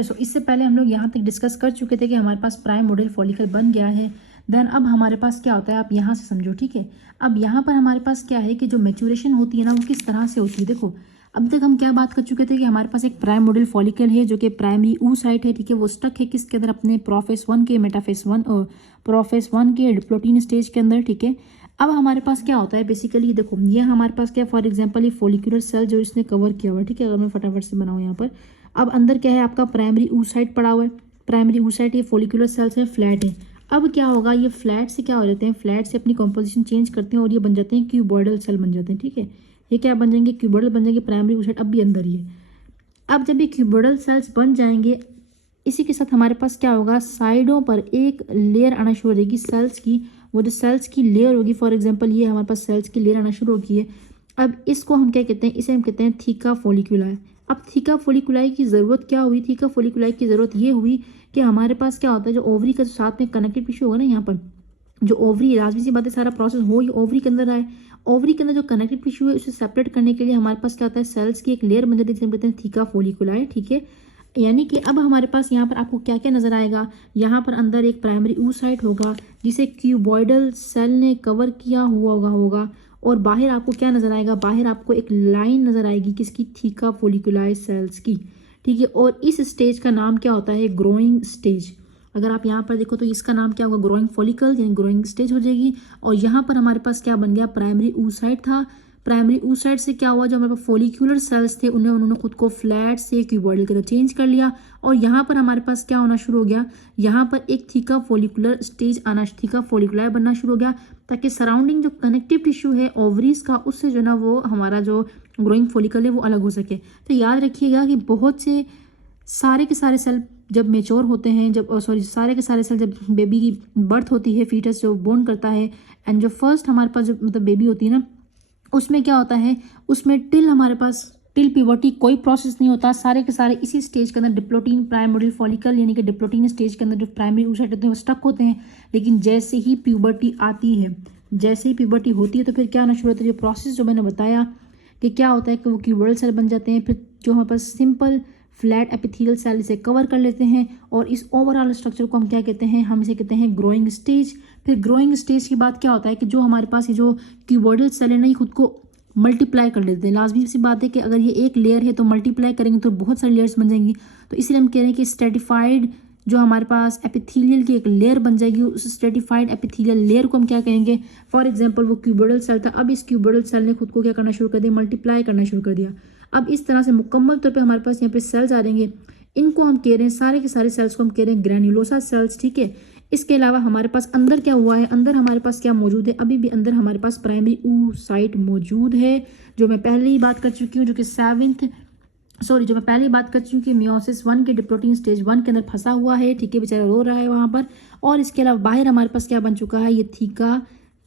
Okay, सो इससे पहले हम लोग यहाँ तक डिस्कस कर चुके थे कि हमारे पास प्राइम मॉडल फॉलिकल बन गया है। देन अब हमारे पास क्या होता है, आप यहाँ से समझो, ठीक है। अब यहाँ पर हमारे पास क्या है कि जो मैच्योरेशन होती है ना वो किस तरह से होती है। देखो अब तक हम क्या बात कर चुके थे कि हमारे पास एक प्राइम मॉडल फॉलिकल है जो कि प्राइमरी oocyte है, ठीक है। वो स्टक है किसके अंदर, अपने प्रोफेस 1 के मेटाफेस 1 और प्रोफेस 1 के डिप्लोटीन स्टेज के अंदर, ठीक है। अब हमारे पास क्या होता है बेसिकली, देखो ये हमारे पास क्या, फॉर एग्जांपल ये फॉलिकुलर सेल जो इसने कवर किया हुआ है, ठीक है। अगर मैं फटाफट से बनाऊँ यहाँ पर, अब अंदर क्या है आपका प्राइमरी oocyte पड़ा हुआ है। प्राइमरी oocyte ये फॉलिकुलर सेल्स है, फ्लैट है। अब क्या होगा, ये फ्लैट से क्या हो जाते हैं, फ्लैट से अपनी कॉम्पोजिशन चेंज करते हैं और ये बन जाते हैं क्यूबॉइडल सेल बन जाते हैं, ठीक है। ये क्या बन जाएंगे, क्यूबॉइडल बन जाएंगे। प्राइमरी oocyte अब भी अंदर ही है। अब जब ये क्यूबॉइडल सेल्स बन जाएंगे, इसी के साथ हमारे पास क्या होगा, साइडों पर एक लेयर आना शुरू हो जाएगी सेल्स की। वो जो सेल्स की लेयर होगी, फॉर एग्जांपल ये हमारे पास सेल्स की लेयर आना शुरू होगी है। अब इसको हम क्या कहते हैं, इसे हम कहते हैं थीका फॉलिकुलाई। अब थीका फॉलिकुलाई की ज़रूरत क्या हुई, थीका फॉलिकुलाई की ज़रूरत ये हुई कि हमारे पास क्या होता है, जो ओवरी का साथ में कनेक्टिव टिश्यू होगा ना, यहाँ पर जो ओवरी, लाजमी सी बात है, सारा प्रोसेस हो ये ओवरी के अंदर आए। ओवरी के अंदर जो कनेक्टिव टिश्यू है उसे सेपरेट करने के लिए हमारे पास क्या होता है, सेल्स की एक लेयर बन जाती है जिसे हम कहते हैं थीका फॉलिकुलाई, ठीक है। यानी कि अब हमारे पास यहाँ पर आपको क्या क्या नजर आएगा, यहाँ पर अंदर एक प्राइमरी oocyte होगा जिसे क्यूबॉइडल सेल ने कवर किया हुआ होगा और बाहर आपको क्या नजर आएगा, बाहर आपको एक लाइन नजर आएगी किसकी, थीका फॉलिकुलाई सेल्स की, ठीक है। और इस स्टेज का नाम क्या होता है, ग्रोइंग स्टेज। अगर आप यहाँ पर देखो तो इसका नाम क्या होगा, ग्रोइंग फॉलिकल यानी ग्रोइंग स्टेज हो जाएगी। और यहाँ पर हमारे पास क्या बन गया, प्राइमरी oocyte था। प्राइमरी oocyte से क्या हुआ, जो हमारे पास फॉलिक्यूलर सेल्स थे उन्होंने खुद को फ्लैट से क्यूबॉइडल की तरह चेंज कर लिया। और यहाँ पर हमारे पास क्या होना शुरू हो गया, यहाँ पर एक थीका फॉलिकुलर स्टेज आना, थीका फॉलिकुलाई बनना शुरू हो गया, ताकि सराउंडिंग जो कनेक्टिव टिश्यू है ओवरीज का, उससे जो ना वो हमारा जो ग्रोइंग फॉलिकल है वो अलग हो सके। तो याद रखिएगा कि बहुत से सारे के सारे सेल जब मेच्योर होते हैं, जब सॉरी सारे के सारे सेल जब बेबी की बर्थ होती है, फीटस जो बोर्न करता है, एंड जो फर्स्ट हमारे पास जो मतलब बेबी होती है ना, उसमें क्या होता है, उसमें टिल हमारे पास टिल प्यूबर्टी कोई प्रोसेस नहीं होता। सारे के सारे इसी स्टेज के अंदर डिप्लोटीन प्राइमरी फॉलिकल यानी कि डिप्लोटीन स्टेज के अंदर जो प्राइमरी oocyte होते हैं वो स्टक होते हैं। लेकिन जैसे ही प्यूबर्टी आती है, जैसे ही प्यूबर्टी होती है तो फिर क्या होना शुरू होता है, जो प्रोसेस जो मैंने बताया कि क्या होता है कि वो क्यूबॉइडल सेल बन जाते हैं। फिर जो हमारे पास सिंपल फ्लैट एपिथेलियल सेल इसे कवर कर लेते हैं और इस ओवरऑल स्ट्रक्चर को हम क्या कहते हैं, हम इसे कहते हैं ग्रोइंग स्टेज। फिर ग्रोइंग स्टेज के बाद क्या होता है कि जो हमारे पास ये जो क्यूबॉइडल सेल है ना, ये खुद को मल्टीप्लाई कर लेते हैं। लाजमी सी बात है कि अगर ये एक लेयर है तो मल्टीप्लाई करेंगे तो बहुत सारी लेयर्स बन जाएंगी। तो इसलिए हम कह रहे हैं कि स्ट्रेटिफाइड जो हमारे पास एपिथेलियल की एक लेयर बन जाएगी, उस स्ट्रेटिफाइड एपिथेलियल लेयर को हम क्या कहेंगे, फॉर एग्जांपल वो क्यूबॉइडल सेल था, अब इस क्यूबॉइडल सेल ने खुद को क्या करना शुरू कर दिया, मल्टीप्लाई करना शुरू कर दिया। अब इस तरह से मुकम्मल तौर पे हमारे पास यहाँ पे सेल्स आ जाएंगे। इनको हम कह रहे हैं, सारे के सारे सेल्स को हम कह रहे हैं ग्रैन्युलोसा सेल्स, ठीक है। इसके अलावा हमारे पास अंदर क्या हुआ है, अंदर हमारे पास क्या मौजूद है, अभी भी अंदर हमारे पास प्राइमरी oocyte मौजूद है, जो मैं पहले ही बात कर चुकी हूँ, जो मैं पहले ही बात कर चुकी हूँ कि मियोसिस 1 के डिप्लोटीन स्टेज 1 के अंदर फंसा हुआ है, ठीक है, बेचारा रो रहा है वहां पर। और इसके अलावा बाहर हमारे पास क्या बन चुका है, ये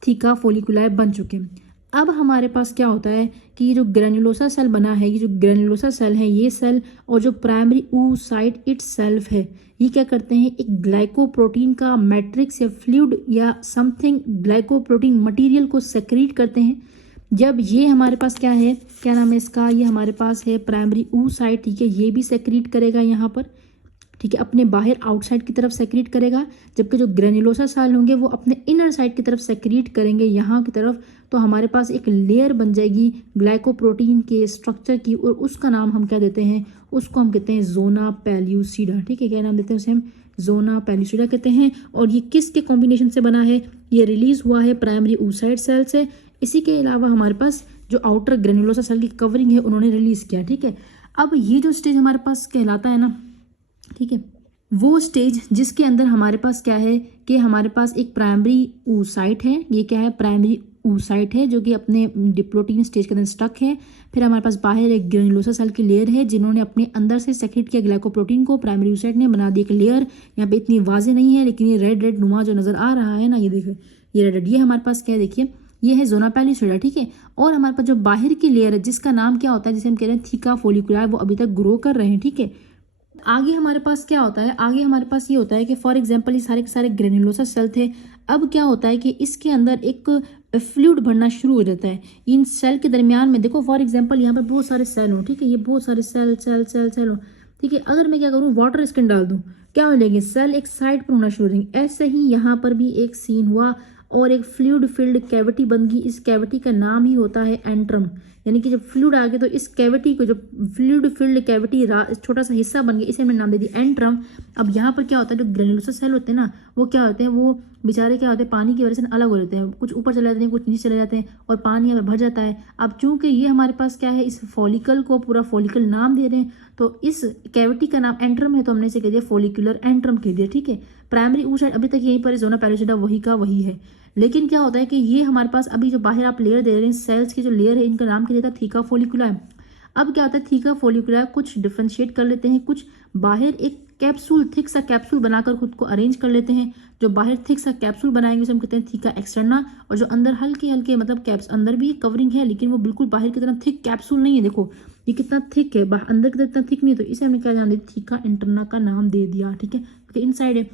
थीका फॉलिकुलाई बन चुके हैं। अब हमारे पास क्या होता है कि ये जो ग्रैन्युलोसा सेल बना है, ये जो ग्रैन्युलोसा सेल है, ये सेल और जो प्राइमरी oocyte इटसेल्फ है, ये क्या करते हैं, एक ग्लाइकोप्रोटीन का मैट्रिक्स या फ्लूइड या समथिंग ग्लाइकोप्रोटीन मटेरियल को सेक्रीट करते हैं। जब ये हमारे पास क्या है, क्या नाम है इसका, ये हमारे पास है प्राइमरी oocyte, ठीक है, ये भी सेक्रीट करेगा यहाँ पर, ठीक है, अपने बाहर आउटसाइड की तरफ सेक्रीट करेगा। जबकि जो ग्रैन्युलोसा सेल होंगे वो अपने इनर साइड की तरफ सेक्रीट करेंगे यहाँ की तरफ। तो हमारे पास एक लेयर बन जाएगी ग्लाइकोप्रोटीन के स्ट्रक्चर की, और उसका नाम हम क्या देते हैं, उसको हम कहते हैं जोना पेल्यूसिडा, ठीक है। क्या नाम देते हैं उसे, हम जोना पेल्यूसिडा कहते हैं। और ये किसके कॉम्बिनेशन से बना है, ये रिलीज हुआ है प्राइमरी oocyte सेल से। इसी के अलावा हमारे पास जो आउटर ग्रैन्युलोसा सेल की कवरिंग है उन्होंने रिलीज किया, ठीक है। अब ये जो स्टेज हमारे पास कहलाता है ना, ठीक है, वो स्टेज जिसके अंदर हमारे पास क्या है कि हमारे पास एक प्राइमरी oocyte है, ये क्या है, प्राइमरी oocyte है जो कि अपने डिप्लोटीन स्टेज के अंदर स्टक है। फिर हमारे पास बाहर एक ग्रैन्युलोसा सेल की लेयर है जिन्होंने अपने अंदर से सेक्रेट किया ग्लाइकोप्रोटीन को, प्राइमरी oocyte ने बना दी एक लेयर। यहाँ पे इतनी वाजे नहीं है लेकिन ये रेड नुमा जो नजर आ रहा है ना, ये देखिए, ये रेड, ये हमारे पास क्या है, देखिए ये है जोना पेल्यूसिडा, ठीक है। और हमारे पास जो बाहर की लेयर है जिसका नाम क्या होता है, जिसे हम कह रहे हैं थीका फॉलिकुलाई, वो अभी तक ग्रो कर रहे हैं, ठीक है। आगे हमारे पास क्या होता है, आगे हमारे पास ये होता है कि फॉर एग्जांपल ये सारे के सारे ग्रैन्युलोसा सेल थे। अब क्या होता है कि इसके अंदर एक फ्लूइड भरना शुरू हो जाता है इन सेल के दरमियान में। देखो फॉर एग्जांपल यहाँ पर बहुत सारे सेल हो, ठीक है, ये बहुत सारे सेल हो, ठीक है। अगर मैं क्या करूँ, वाटर इसके अंदर डाल दूँ, क्या हो जाएगी, सेल एक साइड पर होना शुरू हो जाएंगे। ऐसे ही यहाँ पर भी एक सीन हुआ और एक फ्लूइड फिल्ड कैविटी बन गई। इस कैविटी का नाम ही होता है एंट्रम, यानी कि जब फ्लूइड आ गया तो इस कैविटी को, जो फ्लूइड फिल्ड कैविटी छोटा सा हिस्सा बन गया, इसे मैंने नाम दे दिया एंट्रम। अब यहाँ पर क्या होता है, जो ग्रेनुलोसा सेल होते हैं ना, वो क्या होते हैं, वो बेचारे क्या होते हैं, पानी की वजह से अलग हो जाते हैं, कुछ ऊपर चले जाते हैं, कुछ नीचे चले जाते हैं और पानी यहाँ पर भर जाता है। अब चूंकि ये हमारे पास क्या है, इस फॉलिकल को पूरा फॉलिकल नाम दे रहे हैं, तो इस कैविटी का नाम एंट्रम है, तो हमने इसे कह दिया फॉलिकुलर एंट्रम कह दिया। ठीक है। प्राइमरी ऊसाइड अभी तक यहीं पर जोना पैलेसिडा वही का वही है, लेकिन क्या होता है कि ये हमारे पास अभी जो बाहर आप लेयर दे रहे हैं, सेल्स की जो लेयर है, इनका नाम क्या देता है, थीका फोलिकुला है। अब क्या होता है, थीका फोलिकुला कुछ डिफ्रेंशिएट कर लेते हैं, कुछ बाहर एक कैप्सूल, थिक सा कैप्सूल बनाकर खुद को अरेंज कर लेते हैं। जो बाहर थिक सा कैप्सूल बनाएंगे उसे हम कहते हैं थीका एक्सटर्ना, और जो अंदर हल्के हल्के मतलब कैप्स अंदर भी कवरिंग है, लेकिन वो बिल्कुल बाहर की तरह थिक कैप्सूल नहीं है। देखो ये कितना थिक है, बाहर अंदर की तरह इतना थिक नहीं है, तो इसे हमने क्या नाम दिया, थीका इंटरना का नाम दे दिया। ठीक है, क्योंकि इनसाइड है।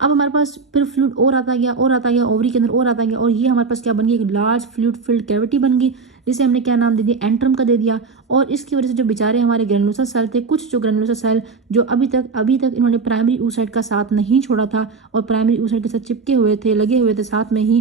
अब हमारे पास फिर फ्लूइड और आता गया और आता गया, ओवरी के अंदर और आता गया, और ये हमारे पास क्या बन गई, एक लार्ज फ्लूइड फिल्ड कैविटी बन गई, जिसे हमने क्या नाम दे दिया, एंट्रम का दे दिया। और इसकी वजह से जो बेचारे हमारे ग्रेनुलोसा सेल थे, कुछ जो ग्रेनुलोसा सेल जो अभी तक इन्होंने प्राइमरी oocyte का साथ नहीं छोड़ा था और प्राइमरी oocyte के साथ चिपके हुए थे, लगे हुए थे, साथ में ही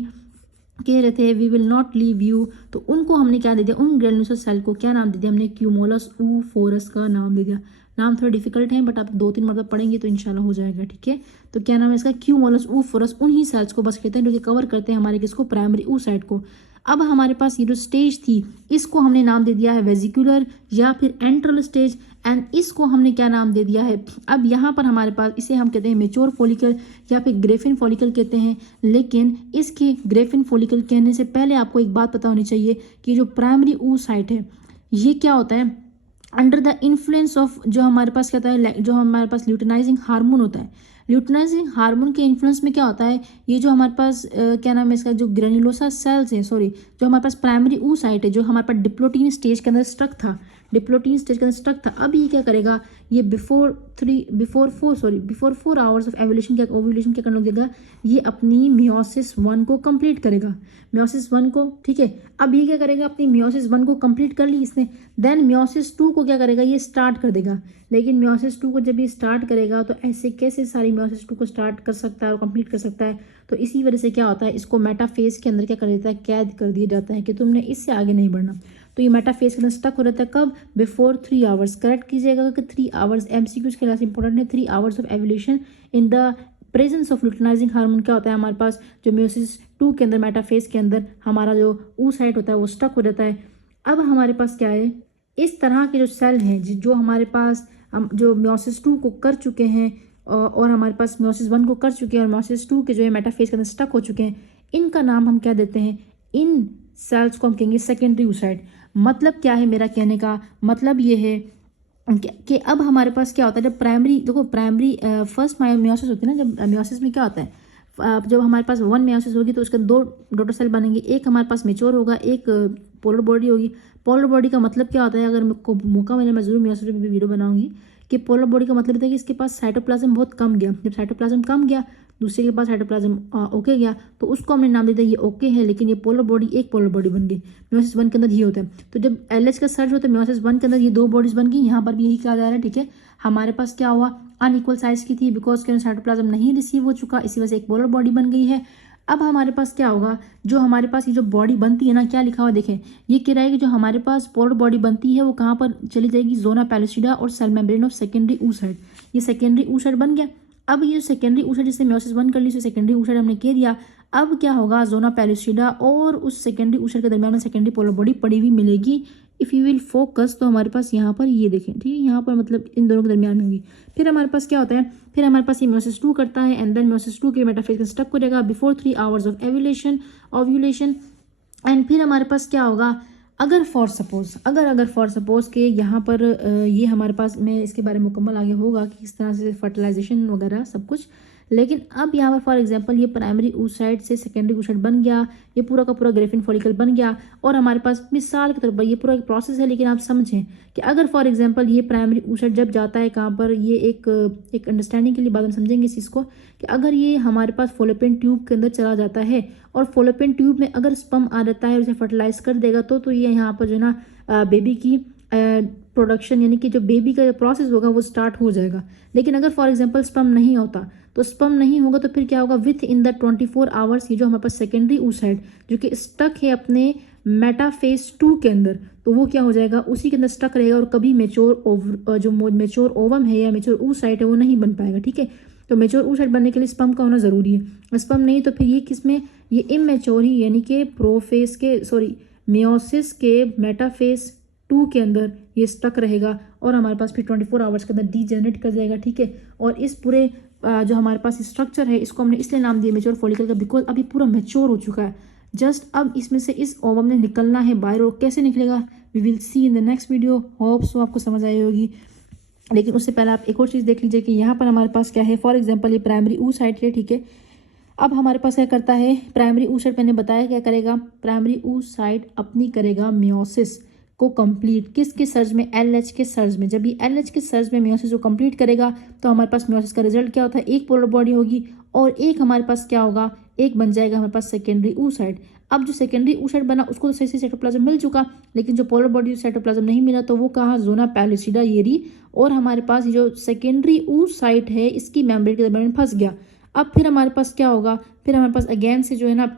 कह रहे थे we will not leave you, तो उनको हमने क्या दे दिया, उन ग्रेनुलोसा सेल को क्या नाम दे दिया हमने, क्यूमोलस oophorus का नाम दे दिया। नाम थोड़ा डिफिकल्ट है, बट आप 2-3 मतलब पढ़ेंगे तो इंशाल्लाह हो जाएगा। ठीक है, तो क्या नाम है इसका, क्यूमोलस oophorus। उन्हीं सेल्स को बस कहते हैं जो कि कवर करते हैं हमारे किसको, प्राइमरी oocyte को। अब हमारे पास ये जो स्टेज थी, इसको हमने नाम दे दिया है वेजिकुलर या फिर एंट्रल स्टेज, एंड इसको हमने क्या नाम दे दिया है, अब यहाँ पर हमारे पास इसे हम कहते हैं मेच्योर फॉलिकल या फिर ग्रेफिन फॉलिकल कहते हैं। लेकिन इसके ग्रेफिन फॉलिकल कहने से पहले आपको एक बात पता होनी चाहिए कि जो प्राइमरी oocyte है, ये क्या होता है, अंडर द इन्फ्लुएंस ऑफ जो हमारे पास क्या होता है, जो हमारे पास ल्यूटिनाइजिंग हार्मोन होता है, ल्यूटिनाइजिंग हार्मोन के इन्फ्लुएंस में क्या होता है, ये जो हमारे पास क्या नाम है इसका, जो ग्रेनुलोसा सेल्स है, सॉरी, जो हमारे पास प्राइमरी oocyte है, जो हमारे पास डिप्लोटीन स्टेज के अंदर स्ट्रक था, डिप्लोटीन स्टेज के अंदर स्ट्रक था, अब ये क्या करेगा, ये बिफोर 4 आवर्स ऑफ ओव्यूलेशन क्या करने लगेगा, ये अपनी मियोसिस 1 को कंप्लीट करेगा, मियोसिस 1 को। ठीक है, अब ये क्या करेगा, अपनी मियोसिस 1 को कंप्लीट कर ली इसने, देन मियोसिस 2 को क्या करेगा, ये स्टार्ट कर देगा। लेकिन मियोसिस 2 को जब ये स्टार्ट करेगा तो ऐसे कैसे सारी मियोसिस 2 को स्टार्ट कर सकता है और कंप्लीट कर सकता है, तो इसी वजह से क्या होता है, इसको मेटाफेज के अंदर क्या कर देता है, कैद कर दिया जाता है कि तुमने इससे आगे नहीं बढ़ना। तो ये मेटाफेज के अंदर स्टक हो रहता है, कब, बिफोर 3 आवर्स। करेक्ट कीजिएगा कि 3 आवर्स, एमसीक्यूज के लिए इंपॉर्टेंट है, 3 hours of evolution in the presence of luteinizing hormone. क्या होता है हमारे पास, जो मियोसिस 2 के अंदर मेटाफेज के अंदर हमारा जो oocyte होता है वो स्टक हो जाता है। अब हमारे पास क्या है, इस तरह के जो सेल हैं जो हमारे पास हम जो मियोसिस 2 को कर चुके हैं और हमारे पास मियोसिस 1 को कर चुके हैं और मियोसिस 2 के जो है मेटाफेज के अंदर स्टक हो चुके हैं, इनका नाम हम क्या देते हैं, इन सेल्स को हम कहेंगे सेकेंडरी oocyte। मतलब क्या है, मेरा कहने का मतलब ये है कि अब हमारे पास क्या होता है, जब प्राइमरी, देखो प्राइमरी फर्स्ट मियोसिस होती है ना, जब मियोसिस में क्या होता है, जब हमारे पास 1 मियोसिस होगी तो उसके 2 डॉटर सेल बनेंगे, एक हमारे पास मेच्योर होगा, एक पोलर बॉडी होगी। पोलर बॉडी का मतलब क्या होता है, अगर मेरे को मौका मिले मैं जरूर मियोसिस पे वीडियो बनाऊंगी, कि पोलर बॉडी का मतलब है कि इसके पास साइटोप्लाज्म बहुत कम गया। जब साइटोप्लाज्म कम गया, दूसरे के पास साइटोप्लाज्म ओके गया, तो उसको हमने नाम दे दिया ये ओके है, लेकिन ये पोलर बॉडी एक पोलर बॉडी बन गई। मियोसिस 1 के अंदर ये होता है, तो जब एलएच का सर्च होता है मियोसिस 1 के अंदर ये 2 बॉडीज बन गई, यहाँ पर भी यही कहा जा रहा है। ठीक है, हमारे पास क्या हुआ, अनइक्वल साइज की थी, बिकॉज के साइटोप्लाज्म नहीं रिसीव हो चुका, इसी वजह से एक पोलर बॉडी बन गई है। अब हमारे पास क्या होगा, जो हमारे पास ये जो बॉडी बनती है ना, क्या लिखा हुआ देखें, ये कह रहा है कि जो हमारे पास पोलर बॉडी बनती है वो कहाँ पर चली जाएगी, जोना पैलिसिडा और cell membrane of secondary oocyte। ये सेकेंडरी oocyte बन गया। अब ये सेकेंडरी oocyte जिसने मियोसिस 1 कर ली, उसे सेकेंडरी oocyte हमने कह दिया। अब क्या होगा, जोना पैलिसिडा और उस सेकेंडरी oocyte के दरमियान में सेकेंडरी पोलर बॉडी पड़ी हुई मिलेगी। इफ़ यू विल फोकस, तो हमारे पास यहाँ पर ये देखें, ठीक है, यहाँ पर मतलब इन दोनों के दरमियान होगी। फिर हमारे पास क्या होता है, फिर हमारे पास ये मियोसिस 2 करता है, एंड देन मियोसिस 2 के मेटाफेज का स्टक करेगा before 3 hours of ovulation. And फिर हमारे पास क्या होगा, अगर फॉर सपोज के यहाँ पर ये हमारे पास, मैं इसके बारे में मुकम्मल आगे होगा कि किस तरह से फर्टिलाइजेशन वगैरह सब कुछ, लेकिन अब यहाँ पर फॉर एग्जांपल ये प्राइमरी oocyte से सेकेंडरी oocyte बन गया, ये पूरा का पूरा ग्रेफिन फॉलिकल बन गया, और हमारे पास मिसाल के तौर पर ये पूरा एक प्रोसेस है, लेकिन आप समझें कि अगर फॉर एग्जांपल ये प्राइमरी oocyte जब जाता है कहाँ पर, ये एक अंडरस्टैंडिंग के लिए बाद में समझेंगे इस चीज़ को, कि अगर ये हमारे पास फॉलोपियन ट्यूब के अंदर चला जाता है और फॉलोपियन ट्यूब में अगर स्पर्म आ जाता है और उसे फर्टिलाइज कर देगा, तो ये यहाँ पर जो है ना बेबी की प्रोडक्शन यानी कि जो बेबी का प्रोसेस होगा वो स्टार्ट हो जाएगा। लेकिन अगर फॉर एग्जांपल स्पर्म नहीं होता, तो स्पर्म नहीं होगा तो फिर क्या होगा, विथ इन द 24 आवर्स ये जो हमारे पास सेकेंडरी oocyte जो कि स्टक है अपने मेटाफेज 2 के अंदर, तो वो क्या हो जाएगा, उसी के अंदर स्टक रहेगा और कभी जो मेच्योर ओवम है या मेच्योर oocyte है वो नहीं बन पाएगा। ठीक है, तो मेच्योर oocyte बनने के लिए स्पर्म का होना ज़रूरी है। स्पर्म नहीं तो फिर ये किसमें, ये इमेच्योर ही यानी कि प्रोफेज के मियोसिस के मेटाफेज 2 के अंदर ये स्टक रहेगा और हमारे पास फिर 24 आवर्स के अंदर डीजेनरेट कर जाएगा। ठीक है, और इस पूरे जो हमारे पास स्ट्रक्चर है इसको हमने इसलिए नाम दिया मेच्योर फॉलिकल का, बिकॉज अभी पूरा मेच्योर हो चुका है। जस्ट अब इसमें से इस ओवम ने निकलना है बाहर, और कैसे निकलेगा we will see in the next video. Hope so आपको समझ आई होगी। लेकिन उससे पहले आप एक और चीज़ देख लीजिए कि यहाँ पर हमारे पास क्या है, फॉर एग्जाम्पल ये प्राइमरी oocyte है। ठीक है, अब हमारे पास क्या करता है, प्राइमरी oocyte मैंने बताया क्या करेगा, प्राइमरी oocyte अपनी करेगा मियोसिस को कंप्लीट, किसके सर्ज में, LH के सर्ज में। जब ये LH के सर्ज में मियोसिस को कंप्लीट करेगा तो हमारे पास मियोसिस का रिजल्ट क्या होता है, एक पोलर बॉडी होगी और एक हमारे पास क्या होगा, एक बन जाएगा हमारे पास सेकेंडरी oocyte। अब जो सेकेंडरी oocyte बना उसको तो सही से साइटोप्लाज्म मिल चुका, लेकिन जो पोलर बॉडी साइटोप्लाज्म नहीं मिला तो वो कहाँ, जोना पैलिसिडा ये रही, और हमारे पास जो सेकेंडरी oocyte है इसकी मेम्ब्रेन के दरमियान फंस गया। अब फिर हमारे पास क्या होगा, फिर हमारे पास अगेन से जो है ना,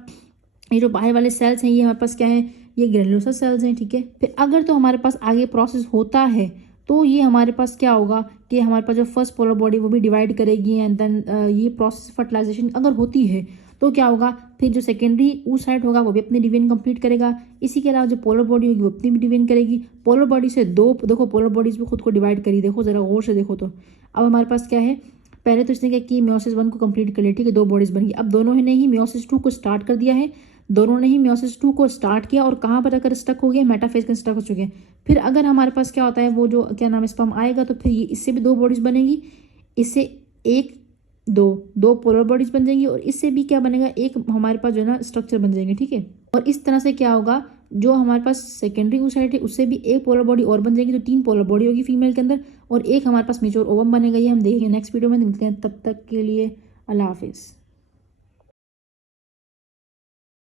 ये जो बाहर वाले सेल्स हैं ये हमारे पास क्या है, ये ग्रेनुलोसा सेल्स हैं। ठीक है, फिर अगर तो हमारे पास आगे प्रोसेस होता है तो ये हमारे पास क्या होगा कि हमारे पास जो फर्स्ट पोलर बॉडी वो भी डिवाइड करेगी, एंड देन ये प्रोसेस फर्टिलाइजेशन अगर होती है तो क्या होगा, फिर जो सेकेंडरी oocyte होगा वो भी अपनी डिवीजन कंप्लीट करेगा। इसी के अलावा जो पोलर बॉडी होगी वो अपनी भी डिवीजन करेगी। पोलर बॉडी से दो, देखो पोलर बॉडीज भी खुद को डिवाइड करी, देखो जरा गौर से देखो। तो अब हमारे पास क्या है, पहले तो इसने क्या कि मियोसिस 1 को कंप्लीट कर लिया। ठीक है, 2 बॉडीज बन गई। अब दोनों ने ही मियोसिस 2 को स्टार्ट कर दिया है, दोनों ने ही मियोसिस 2 को स्टार्ट किया और कहाँ पर आकर स्टक हो गए, मेटाफेज के स्टक हो चुके हैं। फिर अगर हमारे पास क्या होता है, वो जो क्या नाम है स्पर्म आएगा तो फिर ये इससे भी 2 बॉडीज बनेगी, इससे एक दो पोलर बॉडीज बन जाएंगी और इससे भी क्या बनेगा, एक हमारे पास जो है ना स्ट्रक्चर बन जाएंगे। ठीक है, और इस तरह से क्या होगा, जो हमारे पास सेकेंडरी oocyte है उससे भी एक पोलर बॉडी और बन जाएगी, तो 3 पोलर बॉडी होगी फीमेल के अंदर, और एक हमारे पास मेच्योर ओवम बनेगा। ये हम देखेंगे नेक्स्ट वीडियो में। मिलते हैं, तब तक के लिए अल्लाह हाफिज़।